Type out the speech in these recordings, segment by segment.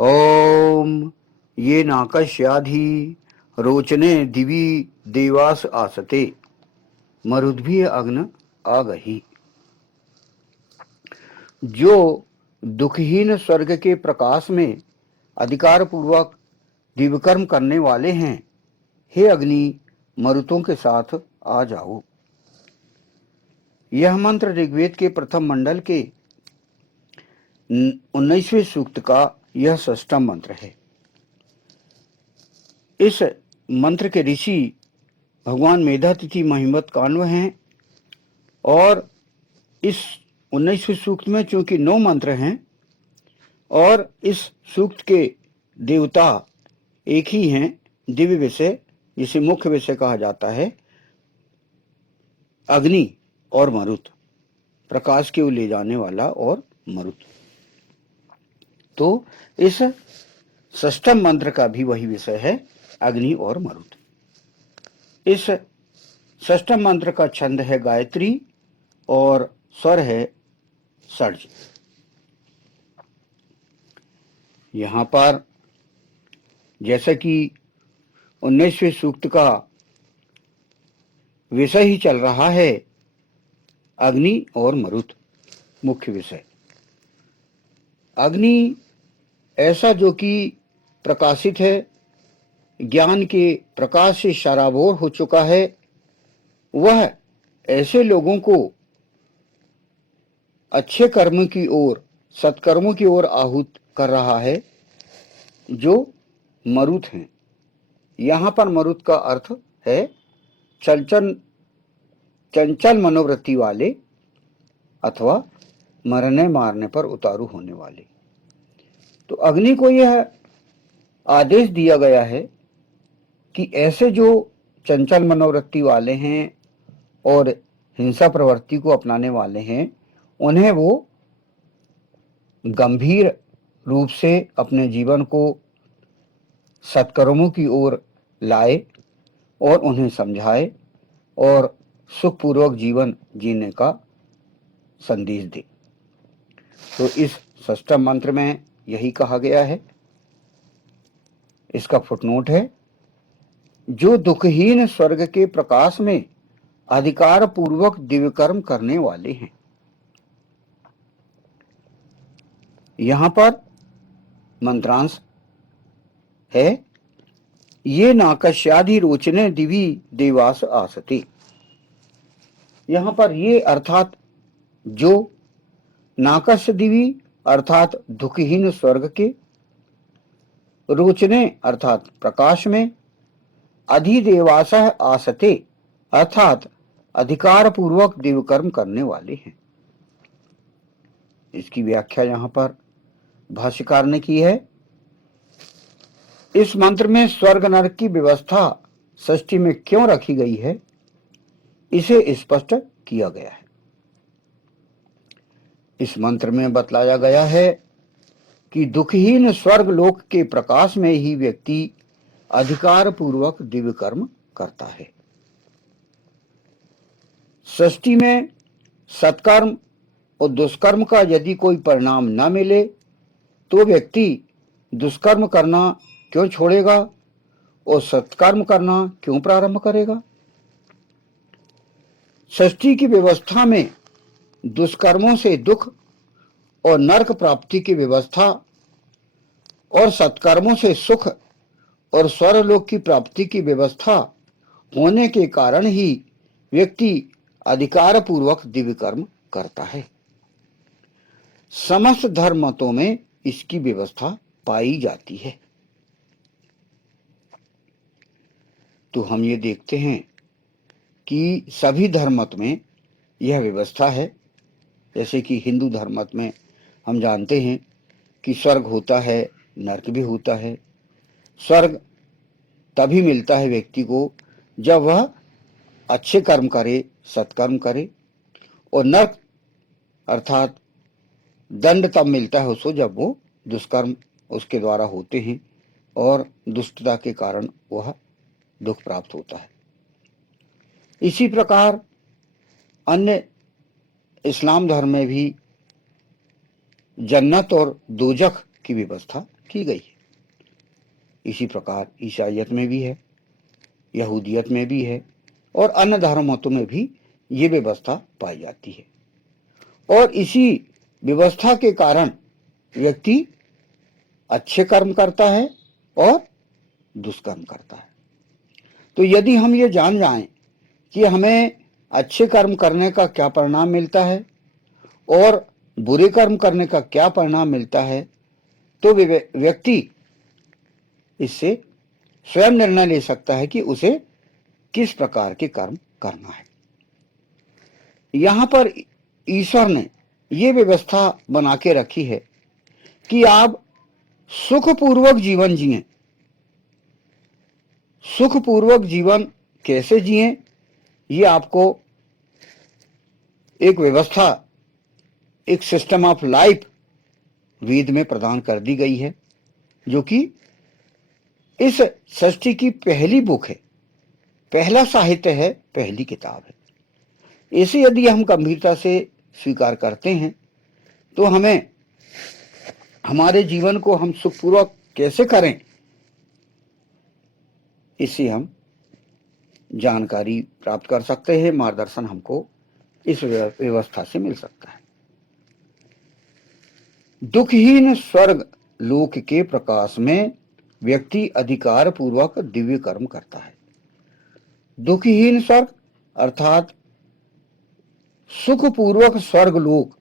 ओम ये नाकस्याधि रोचने दिवी देवास आसते मरुद्भि अग्न आगही। जो दुखहीन स्वर्ग के प्रकाश में अधिकार पूर्वक दिव्यकर्म करने वाले हैं, हे अग्नि मरुतों के साथ आ जाओ। यह मंत्र ऋग्वेद के प्रथम मंडल के 19वें सूक्त का यह षष्ठम मंत्र है। इस मंत्र के ऋषि भगवान मेधातिथि महिमत कान्व हैं और इस 19वें सूक्त में चूंकि 9 मंत्र हैं और इस सूक्त के देवता एक ही हैं, दिव्य विषय जिसे मुख्य विषय कहा जाता है, अग्नि और मरुत, प्रकाश की ओर ले जाने वाला और मरुत। तो इस षष्ठम मंत्र का भी वही विषय है, अग्नि और मरुत। इस षष्ठम मंत्र का छंद है गायत्री और स्वर है षड्ज। यहां पर जैसा कि 19वें सूक्त का विषय ही चल रहा है, अग्नि और मरुत मुख्य विषय। अग्नि ऐसा जो कि प्रकाशित है, ज्ञान के प्रकाश से शराबोर हो चुका है, वह ऐसे लोगों को अच्छे कर्म की ओर, सत्कर्मों की ओर आहूत कर रहा है जो मरुत हैं। यहां पर मरुत का अर्थ है चंचल मनोवृत्ति वाले अथवा मरने मारने पर उतारू होने वाले। तो अग्नि को यह आदेश दिया गया है कि ऐसे जो चंचल मनोवृत्ति वाले हैं और हिंसा प्रवृत्ति को अपनाने वाले हैं, उन्हें वो गंभीर रूप से अपने जीवन को सत्कर्मों की ओर लाए और उन्हें समझाए और सुखपूर्वक जीवन जीने का संदेश दे। तो इस षष्ठम मंत्र में यही कहा गया है। इसका फुटनोट है, जो दुखहीन स्वर्ग के प्रकाश में अधिकार पूर्वक दिव्यकर्म करने वाले हैं। यहां पर मंत्रांश है, ये नाकस्यादि रोचने दिवी देवास आसते। यहां पर ये अर्थात जो नाकस्य दिवी अर्थात दुखहीन स्वर्ग के, रोचने अर्थात प्रकाश में, अधिदेवास आसते अर्थात अधिकार पूर्वक दिव्यकर्म करने वाले हैं। इसकी व्याख्या यहां पर भाष्यकार ने की है। इस मंत्र में स्वर्ग नरक की व्यवस्था षष्ठी में क्यों रखी गई है, इसे स्पष्ट किया गया है। इस मंत्र में बतलाया गया है कि दुखहीन स्वर्ग लोक के प्रकाश में ही व्यक्ति अधिकार पूर्वक दिव्य कर्म करता है। षष्ठी में सत्कर्म और दुष्कर्म का यदि कोई परिणाम न मिले तो व्यक्ति दुष्कर्म करना क्यों छोड़ेगा और सत्कर्म करना क्यों प्रारंभ करेगा। षष्ठी की व्यवस्था में दुष्कर्मों से दुख और नरक प्राप्ति की व्यवस्था और सत्कर्मों से सुख और स्वर्गलोक की प्राप्ति की व्यवस्था होने के कारण ही व्यक्ति अधिकार पूर्वक दिव्य कर्म करता है। समस्त धर्म मतों में इसकी व्यवस्था पाई जाती है। तो हम ये देखते हैं कि सभी धर्म मत में यह व्यवस्था है। जैसे कि हिंदू धर्म मत में हम जानते हैं कि स्वर्ग होता है, नरक भी होता है। स्वर्ग तभी मिलता है व्यक्ति को जब वह अच्छे कर्म करे, सत्कर्म करे, और नरक अर्थात दंड तब मिलता है उसको जब वो दुष्कर्म उसके द्वारा होते हैं और दुष्टता के कारण वह दुख प्राप्त होता है। इसी प्रकार अन्य इस्लाम धर्म में भी जन्नत और दोजख की व्यवस्था की गई है। इसी प्रकार ईसाइयत में भी है, यहूदियत में भी है और अन्य धर्मों में भी ये व्यवस्था पाई जाती है। और इसी व्यवस्था के कारण व्यक्ति अच्छे कर्म करता है और दुष्कर्म करता है। तो यदि हम ये जान जाएं कि हमें अच्छे कर्म करने का क्या परिणाम मिलता है और बुरे कर्म करने का क्या परिणाम मिलता है, तो व्यक्ति इससे स्वयं निर्णय ले सकता है कि उसे किस प्रकार के कर्म करना है। यहां पर ईश्वर ने ये व्यवस्था बना के रखी है कि आप सुखपूर्वक जीवन जिएं। सुखपूर्वक जीवन कैसे जिएं, ये आपको एक व्यवस्था, एक सिस्टम ऑफ लाइफ वेद में प्रदान कर दी गई है, जो कि इस सृष्टि की पहली बुक है, पहला साहित्य है, पहली किताब है। इसे यदि हम गंभीरता से स्वीकार करते हैं तो हमें हमारे जीवन को हम सुखपूर्वक कैसे करें, इससे हम जानकारी प्राप्त कर सकते हैं, मार्गदर्शन हमको इस व्यवस्था से मिल सकता है। दुखहीन स्वर्ग लोक के प्रकाश में व्यक्ति अधिकार पूर्वक दिव्य कर्म करता है। दुखहीन स्वर्ग अर्थात सुखपूर्वक स्वर्ग लोक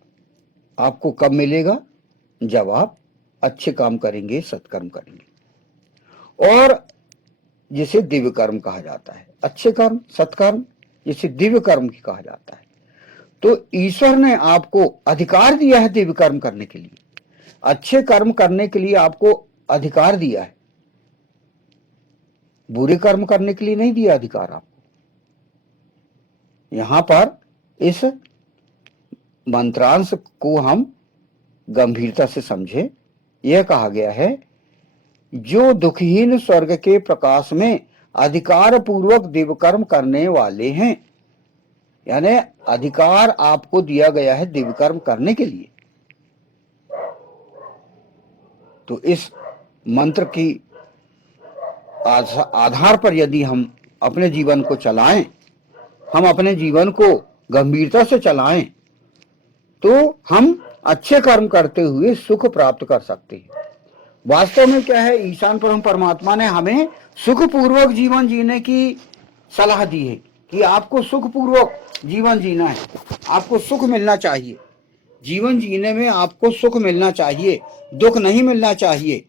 आपको कब मिलेगा? जब आप अच्छे काम करेंगे, सत्कर्म करेंगे, और जिसे दिव्य कर्म कहा जाता है। अच्छे कर्म, सत्कर्म, जिसे दिव्य कर्म कहा जाता है। तो ईश्वर ने आपको अधिकार दिया है दिव्य कर्म करने के लिए, अच्छे कर्म करने के लिए आपको अधिकार दिया है, बुरे कर्म करने के लिए नहीं दिया अधिकार आपको। यहां पर इस मंत्रांश को हम गंभीरता से समझे। यह कहा गया है, जो दुखहीन स्वर्ग के प्रकाश में अधिकार पूर्वक दिव्य कर्म करने वाले हैं, यानी अधिकार आपको दिया गया है दिव्य कर्म करने के लिए। तो इस मंत्र की आधार पर यदि हम अपने जीवन को चलाएं, हम अपने जीवन को गंभीरता से चलाएं, तो हम अच्छे कर्म करते हुए सुख प्राप्त कर सकते हैं। वास्तव में क्या है, ईशान परम परमात्मा ने हमें सुखपूर्वक जीवन जीने की सलाह दी है कि आपको सुखपूर्वक जीवन जीना है, आपको सुख मिलना चाहिए। जीवन जीने में आपको सुख मिलना चाहिए, दुख नहीं मिलना चाहिए।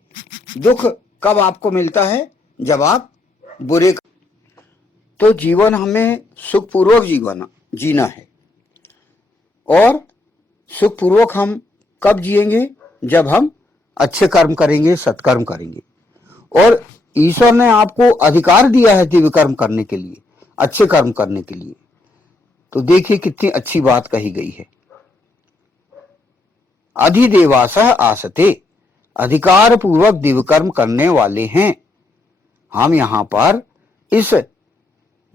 दुख कब आपको मिलता है? जब आप बुरे। तो जीवन हमें सुखपूर्वक जीवन जीना है, और सुखपूर्वक हम कब जिएंगे? जब हम अच्छे कर्म करेंगे, सत्कर्म करेंगे। और ईश्वर ने आपको अधिकार दिया है दिव्य कर्म करने के लिए, अच्छे कर्म करने के लिए। तो देखिए कितनी अच्छी बात कही गई है। अधिदेवासः आसते, अधिकार पूर्वक दिव्य कर्म करने वाले हैं। हम यहां पर इस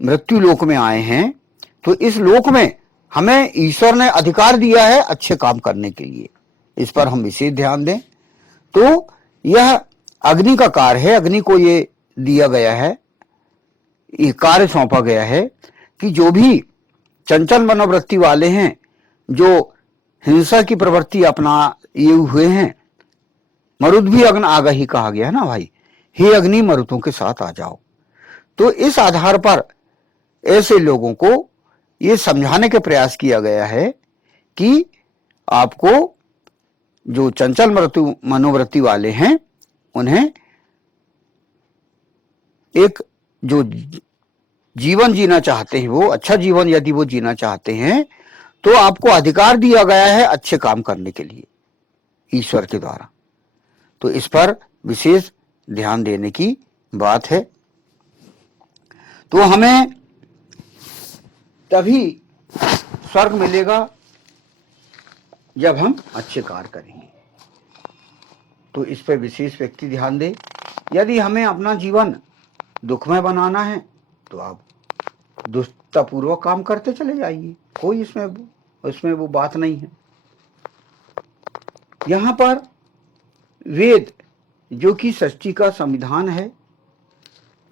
मृत्यु लोक में आए हैं, तो इस लोक में हमें ईश्वर ने अधिकार दिया है अच्छे काम करने के लिए। इस पर हम विशेष ध्यान दें। तो यह अग्नि का कार्य है, अग्नि को ये दिया गया है, ये कार्य सौंपा गया है कि जो भी चंचल मनोवृत्ति वाले हैं, जो हिंसा की प्रवृत्ति अपनाए हुए हैं, मरुद भी अग्नि आगा ही कहा गया है ना भाई, हे अग्नि मरुतों के साथ आ जाओ। तो इस आधार पर ऐसे लोगों को ये समझाने के प्रयास किया गया है कि आपको जो चंचल मनोवृत्ति वाले हैं, उन्हें एक जो जीवन जीना चाहते हैं, वो अच्छा जीवन यदि वो जीना चाहते हैं, तो आपको अधिकार दिया गया है अच्छे काम करने के लिए ईश्वर के द्वारा। तो इस पर विशेष ध्यान देने की बात है। तो हमें तभी स्वर्ग मिलेगा जब हम अच्छे कार्य करेंगे। तो इस पर विशेष व्यक्ति ध्यान दे। यदि हमें अपना जीवन दुखमय बनाना है, तो आप दुष्टतापूर्वक काम करते चले जाइए, कोई इसमें वो बात नहीं है। यहां पर वेद जो कि सृष्टि का संविधान है,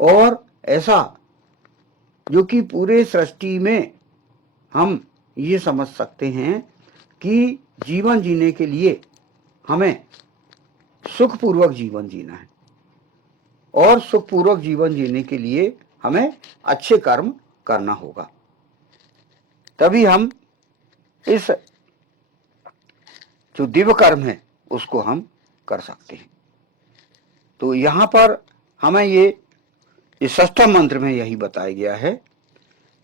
और ऐसा जो कि पूरे सृष्टि में हम ये समझ सकते हैं कि जीवन जीने के लिए हमें सुखपूर्वक जीवन जीना है, और सुखपूर्वक जीवन जीने के लिए हमें अच्छे कर्म करना होगा, तभी हम इस जो दिव्य कर्म है उसको हम कर सकते हैं। तो यहां पर हमें ये इस षष्ठम मंत्र में यही बताया गया है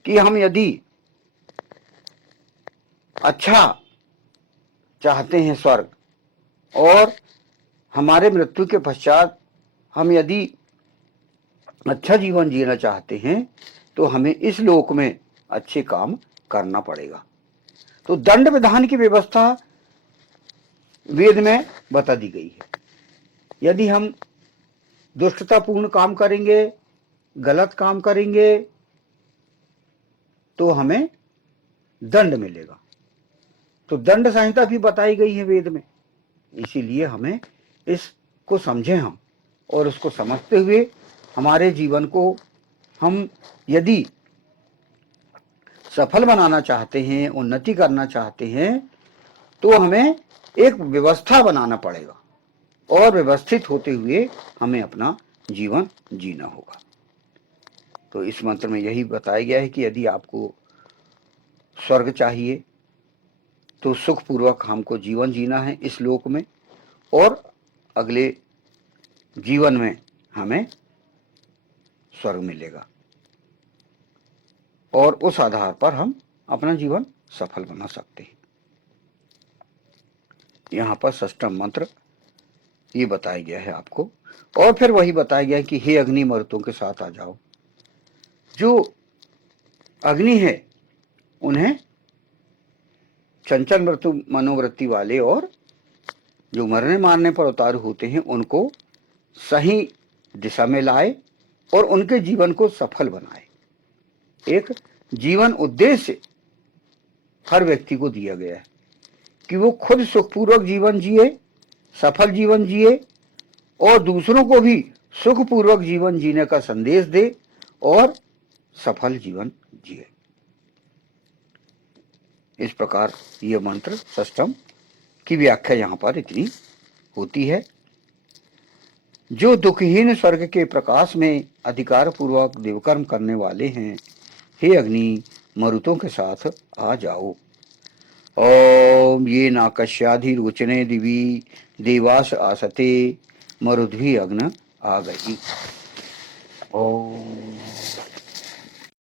कि हम यदि अच्छा चाहते हैं स्वर्ग, और हमारे मृत्यु के पश्चात हम यदि अच्छा जीवन जीना चाहते हैं, तो हमें इस लोक में अच्छे काम करना पड़ेगा। तो दंड विधान की व्यवस्था वेद में बता दी गई है। यदि हम दुष्टतापूर्ण काम करेंगे, गलत काम करेंगे, तो हमें दंड मिलेगा। तो दंड संहिता भी बताई गई है वेद में। इसीलिए हमें इसको समझें हम, और उसको समझते हुए हमारे जीवन को हम यदि सफल बनाना चाहते हैं, उन्नति करना चाहते हैं, तो हमें एक व्यवस्था बनाना पड़ेगा, और व्यवस्थित होते हुए हमें अपना जीवन जीना होगा। तो इस मंत्र में यही बताया गया है कि यदि आपको स्वर्ग चाहिए तो सुखपूर्वक हमको जीवन जीना है इस लोक में, और अगले जीवन में हमें स्वर्ग मिलेगा, और उस आधार पर हम अपना जीवन सफल बना सकते हैं। यहाँ पर षष्ठम मंत्र ये बताया गया है आपको, और फिर वही बताया गया है कि हे अग्नि मरुतों के साथ आ जाओ। जो अग्नि है उन्हें चंचल मृत्यु मनोवृत्ति वाले और जो मरने मारने पर उतारू होते हैं उनको सही दिशा में लाए और उनके जीवन को सफल बनाए। एक जीवन उद्देश्य हर व्यक्ति को दिया गया है कि वो खुद सुखपूर्वक जीवन जिए, सफल जीवन जिए, और दूसरों को भी सुखपूर्वक जीवन जीने का संदेश दे और सफल जीवन जिए। इस प्रकार ये मंत्र षष्ठम की व्याख्या यहाँ पर इतनी होती है। जो दुखहीन स्वर्ग के प्रकाश में अधिकार पूर्वक देवकर्म करने वाले हैं, हे अग्नि मरुतों के साथ आ जाओ। ओम ये नाकश्याधिरोचने दिवी देवास आसते मरुद्भि अग्न आ गई। ओम।